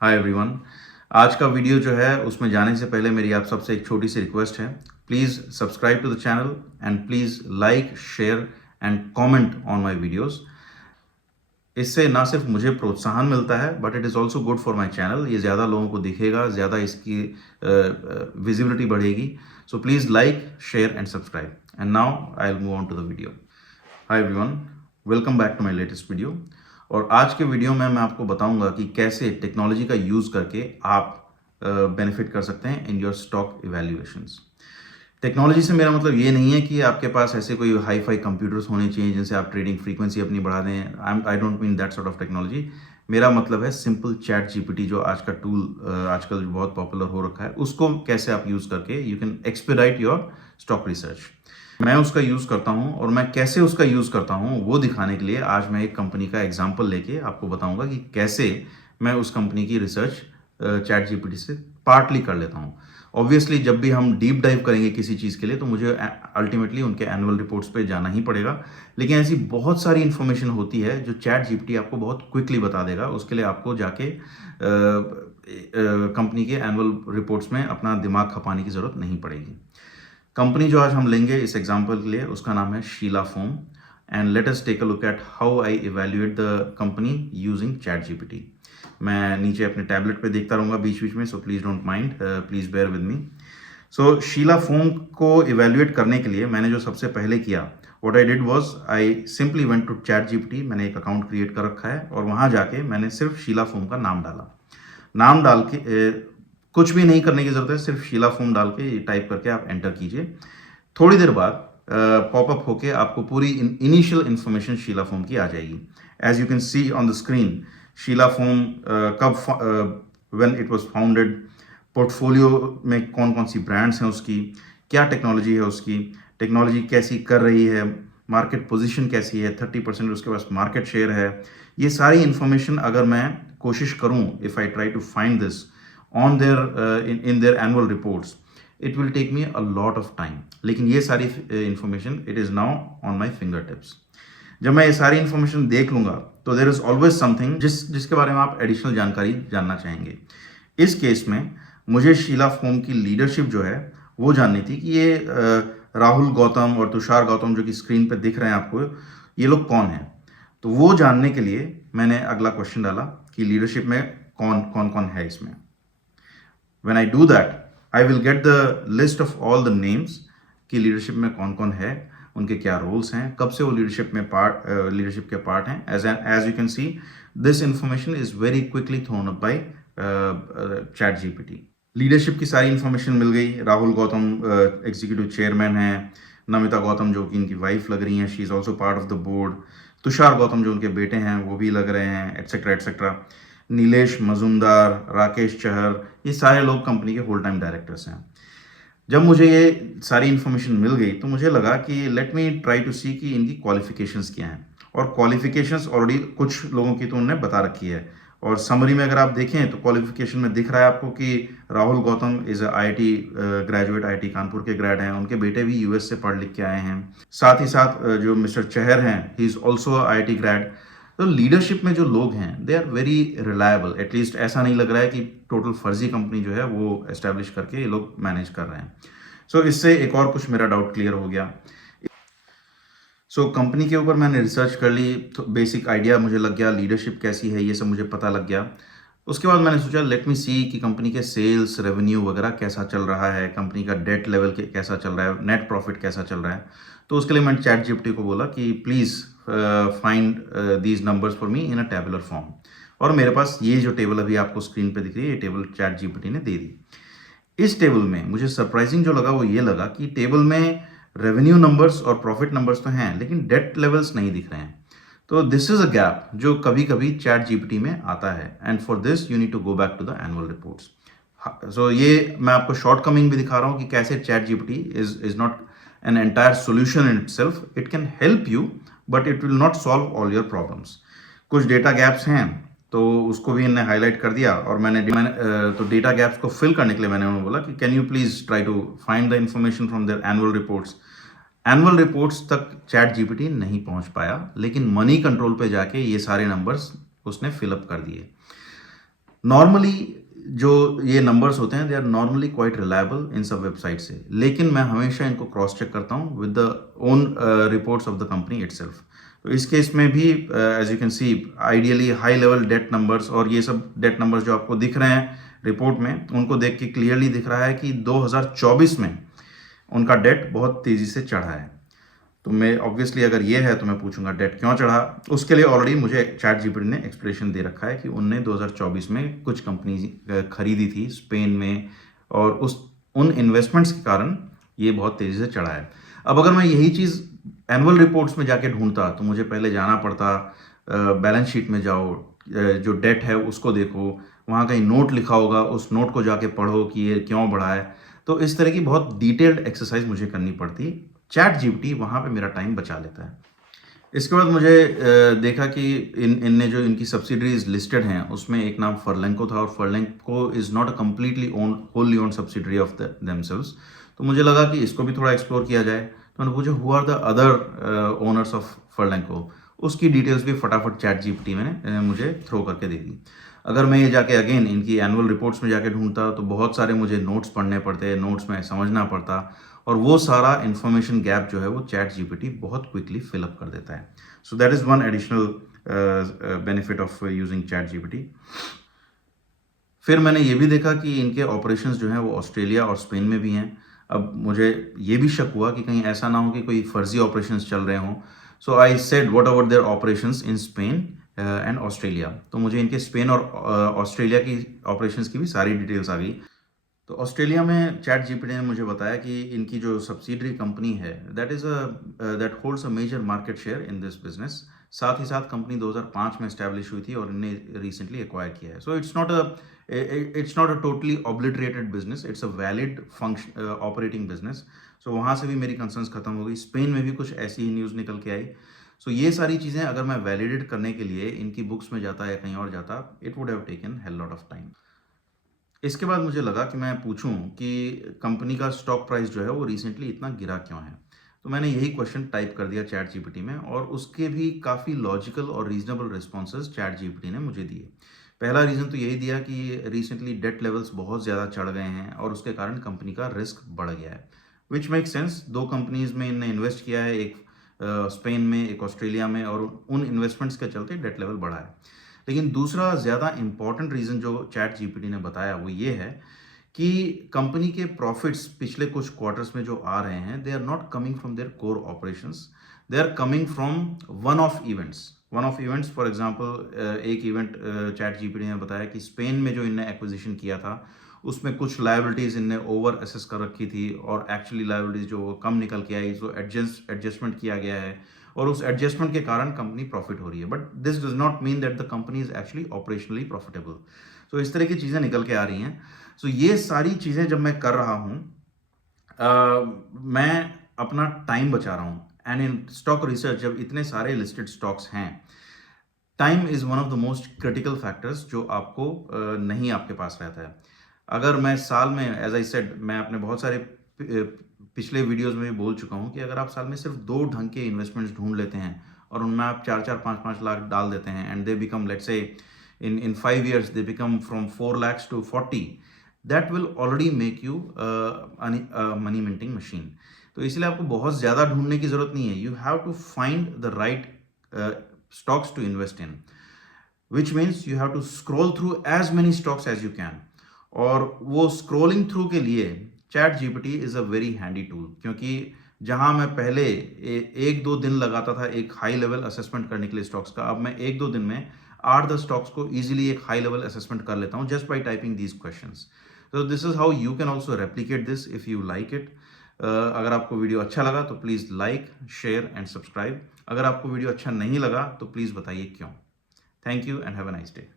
Hi everyone. आज का video जो है उसमें जाने से पहले मेरी आप सबसे एक छोटी सी रिक्वेस्ट है। Please subscribe to the channel and please like share and comment on my videos. इससे ना सिर्फ मुझे प्रोत्साहन मिलता है but it is also good for my channel. ये ज़्यादा लोगों को दिखेगा, ज़्यादा इसकी विजिबिलिटी बढ़ेगी। So please like share and subscribe and now I will move on to the video. Hi everyone, welcome back to my latest video. और आज के वीडियो में मैं आपको बताऊंगा कि कैसे टेक्नोलॉजी का यूज़ करके आप बेनिफिट कर सकते हैं in your stock evaluations. Technology से मेरा मतलब ये नहीं है कि आपके पास ऐसे कोई हाई फाई कंप्यूटर्स होने चाहिए जिनसे आप ट्रेडिंग फ्रीक्वेंसी अपनी बढ़ा दें। I don't mean that sort of technology. मेरा मतलब है सिंपल चैट जीपीटी, जो आज का टूल आजकल जो बहुत पॉपुलर हो रखा है, उसको कैसे आप यूज़ करके you can expedite your stock research. मैं उसका यूज़ करता हूं और मैं कैसे उसका यूज़ करता हूं वो दिखाने के लिए आज मैं एक कंपनी का एग्जांपल लेके आपको बताऊंगा कि कैसे मैं उस कंपनी की रिसर्च चैट जीपीटी से पार्टली कर लेता हूं। ऑब्वियसली जब भी हम डीप डाइव करेंगे किसी चीज़ के लिए तो मुझे अल्टीमेटली उनके एनुअल रिपोर्ट्स पे जाना ही पड़ेगा। लेकिन ऐसी बहुत सारी इन्फॉर्मेशन होती है जो चैट जीपीटी आपको बहुत क्विकली बता देगा। उसके लिए आपको जाके कंपनी के एनुअल रिपोर्ट्स में अपना दिमाग खपाने की ज़रूरत नहीं पड़ेगी। कंपनी जो आज हम लेंगे इस एग्जांपल के लिए, उसका नाम है Sheela Foam. And let us take a look at how I evaluate the company using ChatGPT. मैं नीचे अपने टैबलेट पे देखता रहूँगा बीच बीच में, so please don't mind, please bear with me. So Sheela Foam को इवैल्यूएट करने के लिए मैंने जो सबसे पहले किया, what I did was I simply went to ChatGPT. मैंने एक अकाउंट क्रिएट कर रखा है और वहाँ जाके मैंने सिर्फ शीला फोम का नाम डाला। नाम डाल के कुछ भी नहीं करने की ज़रूरत है, सिर्फ शीला फोम डाल के टाइप करके आप एंटर कीजिए। थोड़ी देर बाद पॉपअप होके आपको पूरी इनिशियल इंफॉर्मेशन शीला फोम की आ जाएगी। As you can see on the screen, Sheela Foam कब when it was founded, portfolio में कौन कौन सी ब्रांड्स हैं उसकी, क्या टेक्नोलॉजी है उसकी, टेक्नोलॉजी कैसी कर रही है, मार्केट पोजीशन कैसी है, 30% उसके पास मार्केट शेयर है। ये सारी इंफॉर्मेशन अगर मैं कोशिश करूं, if I try to find this on their in their annual reports, it will take me a lot of time. लेकिन ये सारी information it is now on my fingertips. जब मैं ये सारी इंफॉर्मेशन देख लूंगा तो देर इज ऑलवेज समथिंग जिसके बारे में आप एडिशनल जानकारी जानना चाहेंगे। इस केस में मुझे शीला फोम की लीडरशिप जो है वो जाननी थी कि ये राहुल गौतम और तुषार गौतम जो कि स्क्रीन पे दिख रहे हैं आपको, ये लोग कौन हैं। तो वो जानने के लिए मैंने अगला क्वेश्चन डाला कि लीडरशिप में कौन कौन कौन है इसमें। When I do that, I will get the list of all the names कि लीडरशिप में कौन कौन है, उनके क्या रोल्स हैं, कब से वो लीडरशिप के पार्ट हैं। As you can see, this information is very quickly thrown up by ChatGPT. Leadership की सारी इंफॉर्मेशन मिल गई। राहुल गौतम एग्जीक्यूटिव चेयरमैन हैं, नमिता गौतम जो कि इनकी वाइफ लग रही हैं, she is also part of the board, Tushar Gautam जो उनके बेटे हैं वो भी लग रहे हैं, एट्सेट्रा एट्सेट्रा। नीलेश मजुमदार, राकेश चहर, ये सारे लोग कंपनी के होल टाइम डायरेक्टर्स हैं। जब मुझे ये सारी इन्फॉर्मेशन मिल गई तो मुझे लगा कि लेट मी ट्राई टू सी कि इनकी क्वालिफिकेशंस क्या हैं। और क्वालिफिकेशंस ऑलरेडी कुछ लोगों की तो उन्होंने बता रखी है। और समरी में अगर आप देखें तो क्वालिफिकेशन में दिख रहा है आपको कि Rahul Gautam is IIT graduate, IIT Kanpur के ग्रेड हैं, उनके बेटे भी यूएस से पढ़ लिख के आए हैं। साथ ही साथ जो मिस्टर चहर हैं, he is also IIT grade. तो लीडरशिप में जो लोग हैं they are very reliable. At least ऐसा नहीं लग रहा है कि टोटल फर्जी कंपनी जो है वो एस्टेब्लिश करके ये लोग मैनेज कर रहे हैं। सो इससे एक और कुछ मेरा डाउट क्लियर हो गया। कंपनी के ऊपर मैंने रिसर्च कर ली, तो बेसिक आइडिया मुझे लग गया, लीडरशिप कैसी है ये सब मुझे पता लग गया। उसके बाद मैंने सोचा लेट मी सी कि कंपनी के सेल्स रेवेन्यू वगैरह कैसा चल रहा है, कंपनी का डेट लेवल कैसा चल रहा है, नेट प्रॉफिट कैसा चल रहा है। तो उसके लिए मैंने चैट जीपीटी को बोला कि please find these numbers for me in a tabular form. और मेरे पास ये जो टेबल अभी आपको स्क्रीन पे दिख रही है, ये टेबल चैट जीपीटी ने दे दी। इस टेबल में मुझे सरप्राइजिंग जो लगा वो ये लगा कि टेबल में रेवेन्यू नंबर्स और प्रॉफिट नंबर्स तो हैं लेकिन डेट लेवल्स नहीं दिख रहे हैं। तो दिस इज अ गैप जो कभी कभी चैट जीपीटी में आता है, and for this you need to go back to the annual reports. So ये मैं आपको शॉर्ट कमिंग भी दिखा रहा हूँ कि कैसे chat GPT is not an entire solution in itself. It can help you but it will not solve all your problems. कुछ डेटा गैप्स हैं तो उसको भी इन्हें हाईलाइट कर दिया। और तो डेटा गैप्स को फिल करने के लिए मैंने उन्हें बोला कि can you please try to find the information from their annual reports. Annual reports तक चैट जीपीटी नहीं पहुंच पाया, लेकिन मनी कंट्रोल पे जाके ये सारे नंबर्स उसने फिलअप कर दिए। नॉर्मली जो ये नंबर्स होते हैं they are normally quite reliable इन सब वेबसाइट से, लेकिन मैं हमेशा इनको क्रॉस चेक करता हूँ with the own reports of the company itself. तो इस केस में भी as you can see ideally high level debt numbers और ये सब डेट नंबर्स जो आपको दिख रहे हैं रिपोर्ट में, उनको देख के क्लियरली दिख रहा है कि 2024 में उनका डेट बहुत तेज़ी से चढ़ा है। तो मैं ऑब्वियसली अगर ये है तो मैं पूछूंगा डेट क्यों चढ़ा। उसके लिए ऑलरेडी मुझे चैट जीपीटी ने एक्सप्लेनेशन दे रखा है कि उनने 2024 में कुछ कंपनी खरीदी थी स्पेन में, और उन इन्वेस्टमेंट्स के कारण ये बहुत तेज़ी से चढ़ा है। अब अगर मैं यही चीज़ एनुअल रिपोर्ट्स में जाके ढूंढता तो मुझे पहले जाना पड़ता, बैलेंस शीट में जाओ, जो डेट है उसको देखो, वहाँ कहीं नोट लिखा होगा उस नोट को जाके पढ़ो कि ये क्यों बढ़ा है। तो इस तरह की बहुत डिटेल्ड एक्सरसाइज मुझे करनी पड़ती। चैट जीपीटी वहाँ पे मेरा टाइम बचा लेता है। इसके बाद मुझे देखा कि इनने जो इनकी सब्सिडरीज लिस्टेड हैं उसमें एक नाम फर्लेंको था, और Furlenco is not a completely own wholly own subsidiary of themselves. तो मुझे लगा कि इसको भी थोड़ा एक्सप्लोर किया जाए। तो मैंने पूछा who are the other owners of Furlenco. उसकी डिटेल्स भी फटाफट चैट जीपीटी में मुझे थ्रो करके दे दी। अगर मैं ये जाके अगेन इनकी एनुअल रिपोर्ट्स में जाके ढूंढता तो बहुत सारे मुझे नोट्स पढ़ने पड़ते, नोट्स में समझना पड़ता, और वो सारा इंफॉर्मेशन गैप जो है वो चैट जीपीटी बहुत क्विकली फिलअप कर देता है। So that is one additional benefit of using chat GPT. फिर मैंने ये भी देखा कि इनके ऑपरेशंस जो हैं वो ऑस्ट्रेलिया और स्पेन में भी हैं। अब मुझे ये भी शक हुआ कि कहीं ऐसा ना हो कि कोई फर्जी ऑपरेशंस चल रहे हों। So I said what about their operations in Spain and Australia. तो मुझे इनके स्पेन और ऑस्ट्रेलिया की ऑपरेशंस की भी सारी डिटेल्स आ गई। तो ऑस्ट्रेलिया में चैट जीपीटी ने मुझे बताया कि इनकी जो सब्सिडरी कंपनी है that holds a major market share in this business. साथ ही साथ कंपनी 2005 में इस्टेब्लिश हुई थी और इन्हें रिसेंटली एक्वायर किया है। So it's not a totally obliterated business, it's a valid function operating business. So वहाँ से भी मेरी कंसर्न्स खत्म हो गई। स्पेन में भी कुछ ऐसी ही न्यूज़ निकल के आई। सो ये सारी चीज़ें अगर मैं वैलिडेट करने के लिए इनकी बुक्स में जाता या कहीं और जाता, it would have taken hell lot of time. इसके बाद मुझे लगा कि मैं पूछूं कि कंपनी का स्टॉक प्राइस जो है वो रिसेंटली इतना गिरा क्यों है। तो मैंने यही क्वेश्चन टाइप कर दिया चैट जीपीटी में, और उसके भी काफ़ी लॉजिकल और रीजनेबल रिस्पॉन्सेज चैट जीपीटी ने मुझे दिए। पहला रीज़न तो यही दिया कि रिसेंटली डेट लेवल्स बहुत ज़्यादा चढ़ गए हैं और उसके कारण कंपनी का रिस्क बढ़ गया है, विच मेक सेंस। दो कंपनीज में इनने इन्वेस्ट किया है, एक स्पेन में एक ऑस्ट्रेलिया में, और उन इन्वेस्टमेंट्स के चलते डेट लेवल बढ़ा है। लेकिन दूसरा ज़्यादा इंपॉर्टेंट रीज़न जो चैट जीपीटी ने बताया वो ये है कि कंपनी के प्रॉफिट्स पिछले कुछ क्वार्टर्स में जो आ रहे हैं they are not coming from their core operations, they are coming from one off events. For example एक इवेंट चैट जीपीटी ने बताया कि स्पेन में जो इनने एक्विजिशन किया था उसमें कुछ लायबिलिटीज़ इनने ओवर असेस कर रखी थी, और एक्चुअली लायबिलिटीज़ जो वो कम निकल के आई, सो एडजस्टमेंट किया गया है, और उस एडजस्टमेंट के कारण कंपनी प्रॉफिट हो रही है। But this does not mean that the company is actually operationally profitable. So इस तरह की चीज़ें निकल के आ रही हैं। सो ये सारी चीज़ें जब मैं कर रहा हूँ, मैं अपना टाइम बचा रहा हूँ। एंड इन स्टॉक रिसर्च जब इतने सारे लिस्टेड स्टॉक्स हैं, time is one of the most critical factors जो आपको नहीं आपके पास रहता है। अगर मैं साल में, एज आई सेड, मैं अपने बहुत सारे पिछले वीडियोस में भी बोल चुका हूँ कि अगर आप साल में सिर्फ 2 ढंग के इन्वेस्टमेंट्स ढूंढ लेते हैं और उनमें आप 4-4, 5-5 लाख डाल देते हैं, and they become, let's say in 5 years they become from 4 lakhs to 40, that will already make you a money minting machine. तो इसलिए आपको बहुत ज़्यादा ढूंढने की ज़रूरत नहीं है। You have to find the right stocks to invest in, which means you have to scroll through as many stocks as you can. और वो स्क्रोलिंग थ्रू के लिए chat GPT is a very handy tool, क्योंकि जहां मैं पहले 1-2 दिन लगाता था एक हाई लेवल असेसमेंट करने के लिए स्टॉक्स का, अब मैं 1-2 दिन में 8-10 स्टॉक्स को इजीली एक हाई लेवल असेसमेंट कर लेता हूं just by typing these questions. तो this is how you can also replicate this if you like it. अगर आपको वीडियो अच्छा लगा तो please like, share and subscribe. अगर आपको वीडियो अच्छा नहीं लगा तो प्लीज़ बताइए क्यों। Thank you and have a nice day.